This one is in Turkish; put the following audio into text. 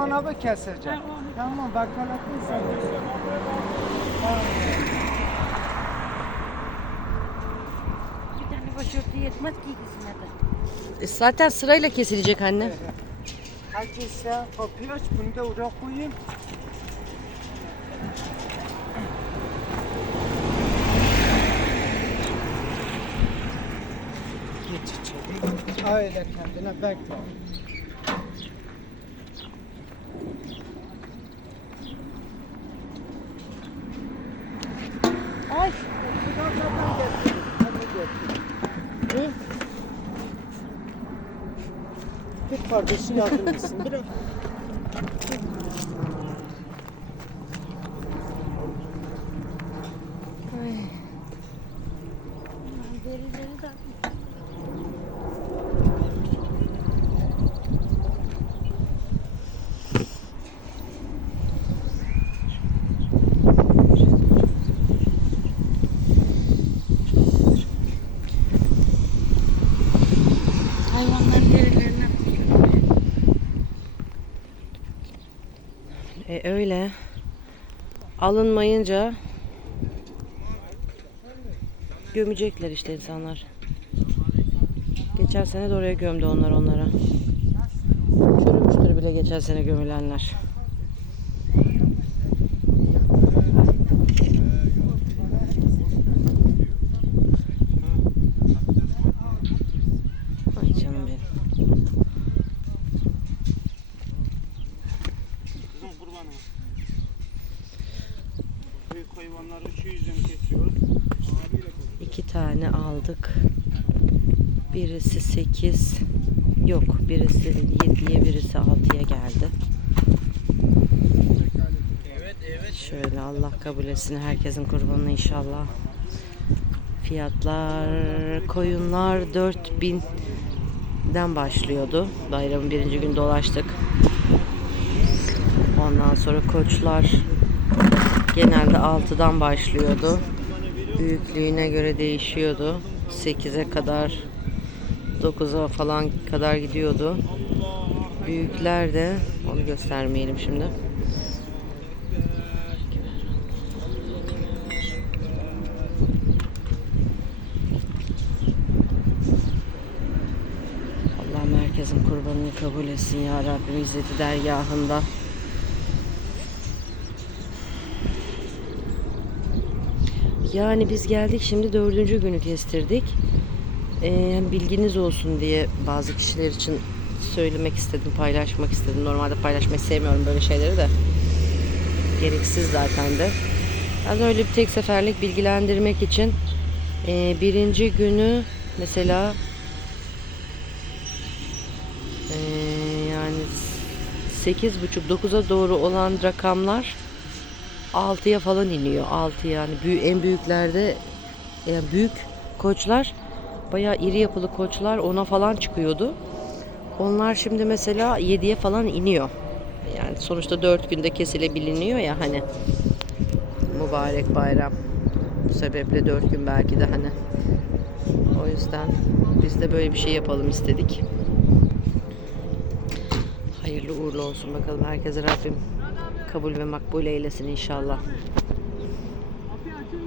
Osman abi kesecek. Tamam sen. Tamam. Bir tane başörtü yetmez ki ikisine de. E, zaten sırayla kesilecek anne. Herkese kapıyı aç bunu da oraya koyayım. Geç içeri. Öyle kendine bekle. Ay. Bir kardeşi yardım etsin. Bırak. Derileri de Hayvanların E öyle. Alınmayınca gömecekler işte insanlar. Geçen sene de oraya gömdü onlar onlara. Çürümüştür bile geçen sene gömülenler. Kızım kurbanım. Büyük hayvanları şu yüzden kesiyoruz. İki tane aldık. Birisi 8 yok birisi 7'ye birisi 6'ya geldi. Evet evet. Şöyle Allah kabul etsin herkesin kurbanı inşallah. Fiyatlar koyunlar 4000'den başlıyordu. Bayramın birinci gün dolaştık. Ondan sonra koçlar genelde 6'dan başlıyordu. Büyüklüğüne göre değişiyordu. 8'e kadar 9'a falan kadar gidiyordu. Büyükler de onu göstermeyelim şimdi. Herkesin kurbanını kabul etsin ya Rabbim İzzeti dergahında. Yani biz geldik şimdi dördüncü günü kestirdik. Ee, bilginiz olsun diye bazı kişiler için söylemek istedim, paylaşmak istedim. Normalde paylaşmayı sevmiyorum böyle şeyleri de. Gereksiz zaten de. Ben öyle bir tek seferlik bilgilendirmek için ee, birinci günü mesela ee, yani 8.30-9'a doğru olan rakamlar 6'ya falan iniyor. 6 yani büyü, en büyüklerde yani büyük koçlar bayağı iri yapılı koçlar ona falan çıkıyordu. Onlar şimdi mesela 7'ye falan iniyor. Yani sonuçta 4 günde kesilebiliniyor ya hani mübarek bayram. Bu sebeple 4 gün belki de hani. O yüzden biz de böyle bir şey yapalım istedik. Hayırlı uğurlu olsun bakalım. Herkese Rabbim kabul ve makbul eylesin inşallah.